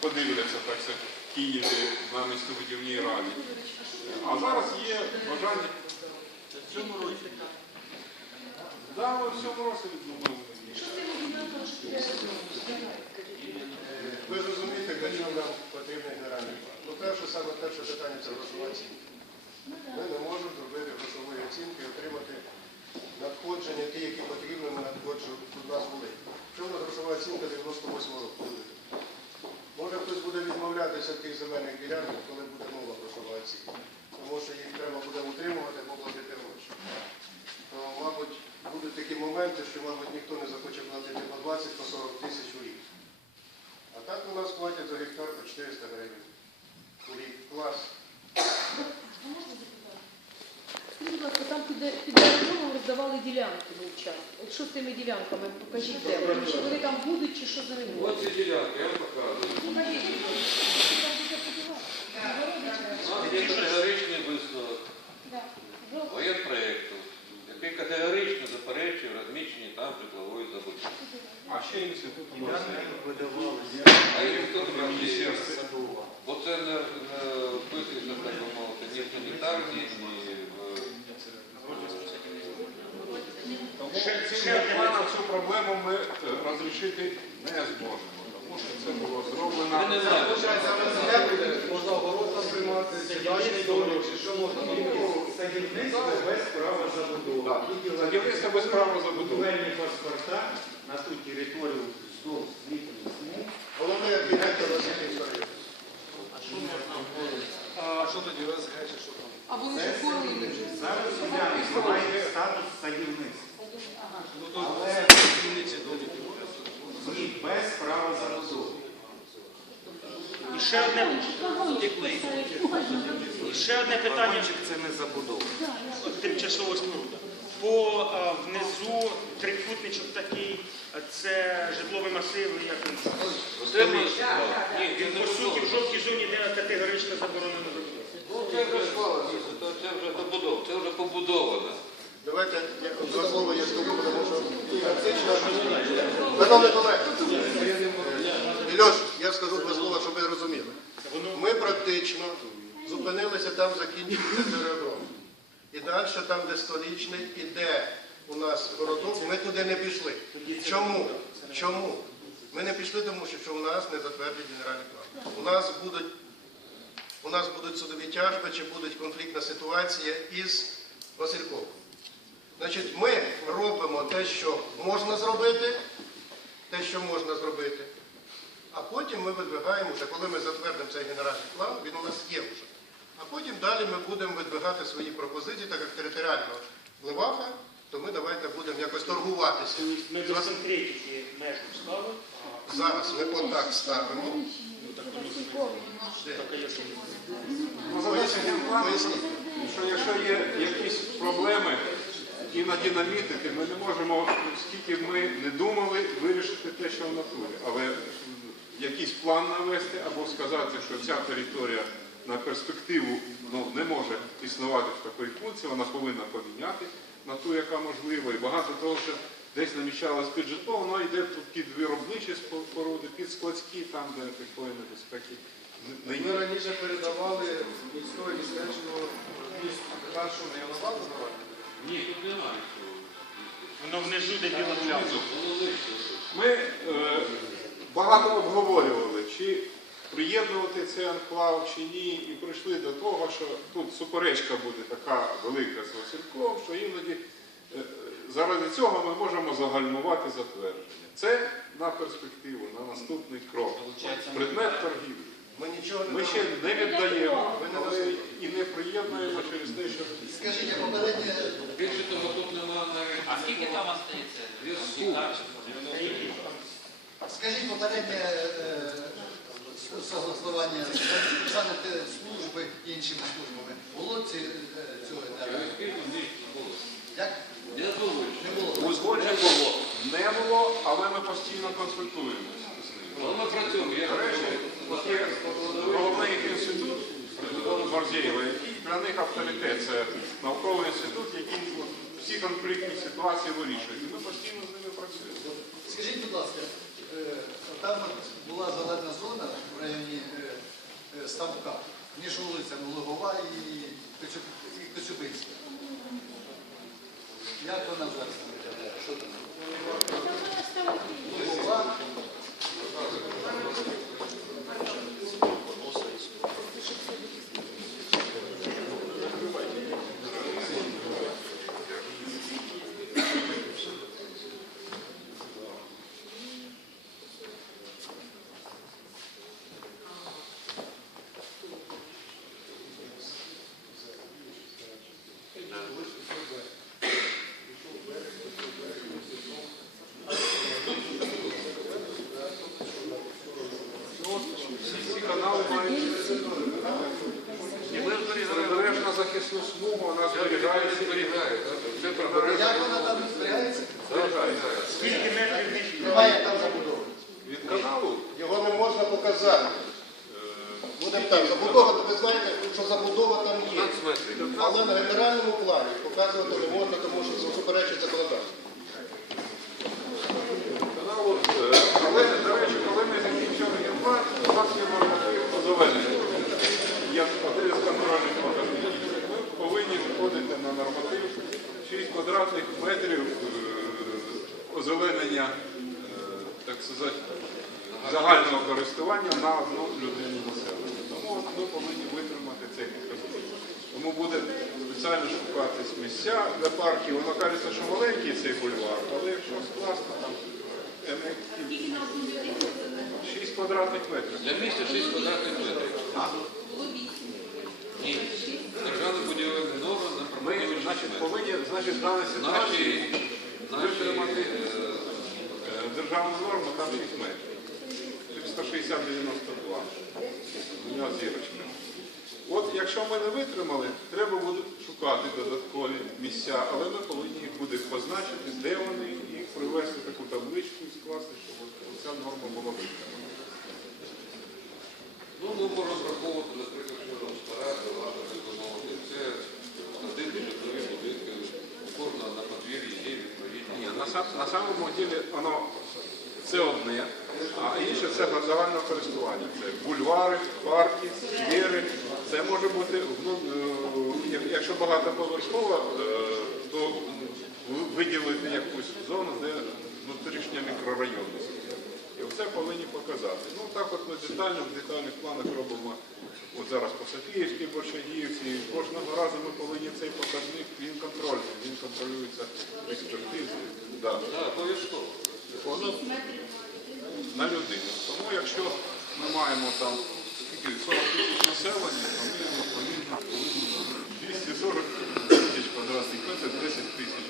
подивляться так це в Києві на містобудівній раді. А зараз є бажання. В цьому році. Да, в цьому році відновили. Ви розумієте, для чого нам потрібний генеральний план? По-перше, саме перше питання це грошова оцінка. Ми не можемо зробити грошової оцінки і отримати надходження, ті, які потрібні, ми надходження у нас були. Що в грошова оцінка 98 року? Може хтось буде відмовлятися від тих земельних ділянок, коли буде нова грошова оцінка. Тому що їх треба буде утримувати або платити гроші. То, мабуть, будуть такі моменти, що, мабуть, ніхто не захоче платити по 20, по 40 тисяч у рік. А так у нас платять за гектар по 400 гривень. У рік клас. Скажіть, будь ласка, там під, під аеродромом роздавали ділянки на участок. От що з тими ділянками? Покажіть де. вони. Чи вони там будуть, чи що за ними? Ось ці ділянки, я вам показую. Покажіть. Є категоричний висновок воєнпроєкту, який категорично заперечує розміщення там житлової забудови. А ще інститут у нас є. А і хто там є? Бо це не, не вписується, так би мовити, ні в санітарні, ні в... Тому цим планом цю проблему ми е, розрішити не зможемо, тому що це було зроблено. Ми не знаємо. Можна огород приймати, садячний домик, чи що можна Садівництво без права забудови. Садівництво без права забудови. будівельні паспорта на ту територію вздовж звітної смуги. Головний архітектор Василь Історії. А що тоді ОСГ чи що там? А вони ж оформлені вже. Зараз ділянка має статус садівництва. Ну то Але без права забудови. І ще одне, і ще одне питання Вагончик це не забудова. тимчасова споруда. По а, внизу трикутничок такий, а це житлові масиви, як він. Ні, по суті в жовтій зоні, де категорично заборонено робити. Ну це вже склалося, це це вже забудова, це вже побудовано. Давайте я два слова я скажу, тому що. Шановні колеги, Ільош, я скажу два слова, щоб ви розуміли. Ми практично зупинилися там, закінчується аеродром. І далі, там, де столічний, і де у нас городок, ми туди не пішли. Чому? Чому? Ми не пішли, тому що у нас не затвердить генеральний план. У нас будуть у нас будуть судові тяжби чи буде конфліктна ситуація із Васильковим. Значить, ми робимо те, що можна зробити, те, що можна зробити, а потім ми видвигаємо вже, коли ми затвердимо цей генеральний план, він у нас є вже. А потім далі ми будемо видвигати свої пропозиції, так як територіально Леваха, то ми давайте будемо якось торгуватися. Ми до конкретики межу ставили, Зараз ми отак ставимо. Ну, Поясніть, Поясніть. що якщо є якісь проблеми, іноді намітити, ми не можемо, скільки ми не думали, вирішити те, що в натурі. Але якийсь план навести або сказати, що ця територія на перспективу ну, не може існувати в такій функції, вона повинна поміняти на ту, яка можлива. І багато того, що десь намічалось під житло, воно йде під виробничі споруди, під складські, там, де такої небезпеки не Ми раніше передавали міського містечного місту першому давати? Ні, тут немає цього. воно внизу, де біла пляма. Воно. Ми е, багато обговорювали, чи приєднувати цей анклав чи ні, і прийшли до того, що тут суперечка буде така велика з Васильком, що іноді е, заради цього ми можемо загальмувати затвердження. Це на перспективу, на наступний крок. Предмет торгівлі. Ми нічого не Ми ще не віддаємо, але і не приєднуємо Скажіть, а попереднє Більше того, тут немає навіть... А скільки там остається? Скажіть попереднє е, с- согласування служби іншими службами. Було ці, е, цього етапу? Як? Не було. Не було. узгодження було. Не було, але ми постійно консультуємося ними. Ну, ми працюємо, я речі, головний інститут Борзєєва, який для них авторитет. Це науковий інститут, який всі конфліктні ситуації вирішує. І ми постійно з ними працюємо. Скажіть, будь ласка, е, там була зелена зона в районі ставка між вулицями Логова і Коцюб- і Коцюбинська. Як вона зараз виглядає? Що там? Лугова, Всі канали мають прибережна захисну смугу, вона зберігається. Зберігає, так? Це як вона там зберігається. Скільки метрів? Немає там забудови. Від каналу Його не можна показати. Будемо так, забудова, ви знаєте, що забудова там є. Але на генеральному плані показувати не можна, тому що суперечить законодавству. каналу, е, але, до речі, коли ми закінчили январ, у нас є норматив по зелененню. Як один з контрольних показників. Ми повинні виходити на норматив 6 квадратних метрів е, озеленення, е, так сказати, загального користування на одну людину населення. Ми повинні витримати цей показник. Тому буде спеціально шукатись місця для парків. Воно кажеться, що маленький цей бульвар, але якщо скласти там на людину 6 квадратних метрів. Для міста 6 квадратних метрів. вісім. Ні. Державна будівельна норма нам Ми значить, повинні значить, в даній ситуації Наші, наші витримати е, е, державну норму, там 6 метрів. 160-92. У нього зірочка. От якщо ми не витримали, треба буде шукати додаткові місця, але ми повинні їх буде позначити, де вони, і привести таку табличку і скласти, щоб ця норма була витримана. Ну, ми можемо розраховувати, наприклад, що стара влада виконувати. Це садити житлові будинки, кожна на подвір'ї є відповідні. Ні, на, на самому ділі воно це одне, а інше це загальне користування. Це бульвари, парки, сквери. Це може бути, ну, е, якщо багатоповерхово, е, то виділити якусь зону, де внутрішня мікрорайонність. І все повинні показати. Ну так от ми детально в детальних планах робимо. От зараз по Софіївській Борщагівці. Кожного разу ми повинні цей показник, він контрольний, він контролюється експертизою. Да. Так, обов'язково. Воно на людину. Тому якщо ми маємо там 40 тисяч населення, то ми відповідно 240 тисяч квадратних метрів, 10 тисяч.